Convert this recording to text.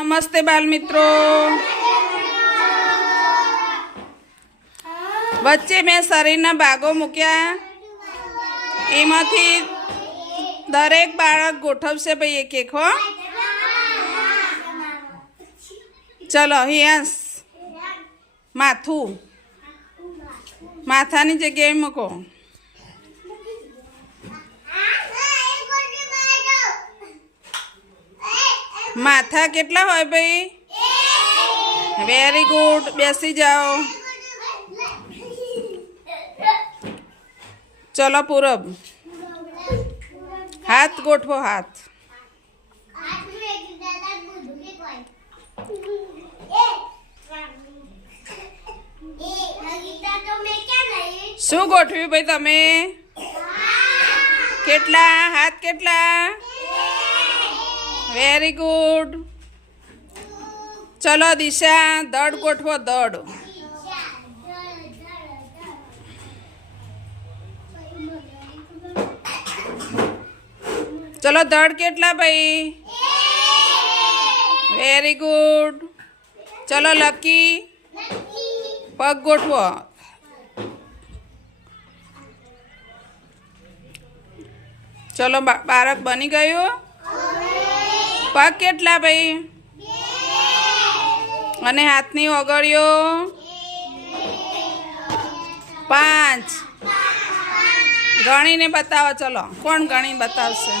નમસ્તે બાલ મિત્રો, વચ્ચે મેં શરીરના ભાગો મૂક્યા, એમાંથી દરેક બાળક ગોઠવશે ભાઈ એક એક. હો ચલો, હિયાંસ માથું, માથાની જગ્યાએ મૂકો. માથા કેટલા હોય ભાઈ? વેરી ગુડ, બેસી જાઓ. ચલો પૂરબ, હાથ ગોઠવો. હાથ શું ગોઠવ્યું ભાઈ તમે? કેટલા હાથ? કેટલા? Very good. ચલો દિશા, દડ ગોઠવો. દડ. ચલો દડ કેટલા ભાઈ? Very good. ચલો લકી, પગ ગોઠવો. ચલો બાળક બની ગયું. પગ કેટલા ભાઈ? અને હાથની ઓગળીઓ 5. ગણીને બતાવો. ચલો, કોણ ગણી બતાવશે?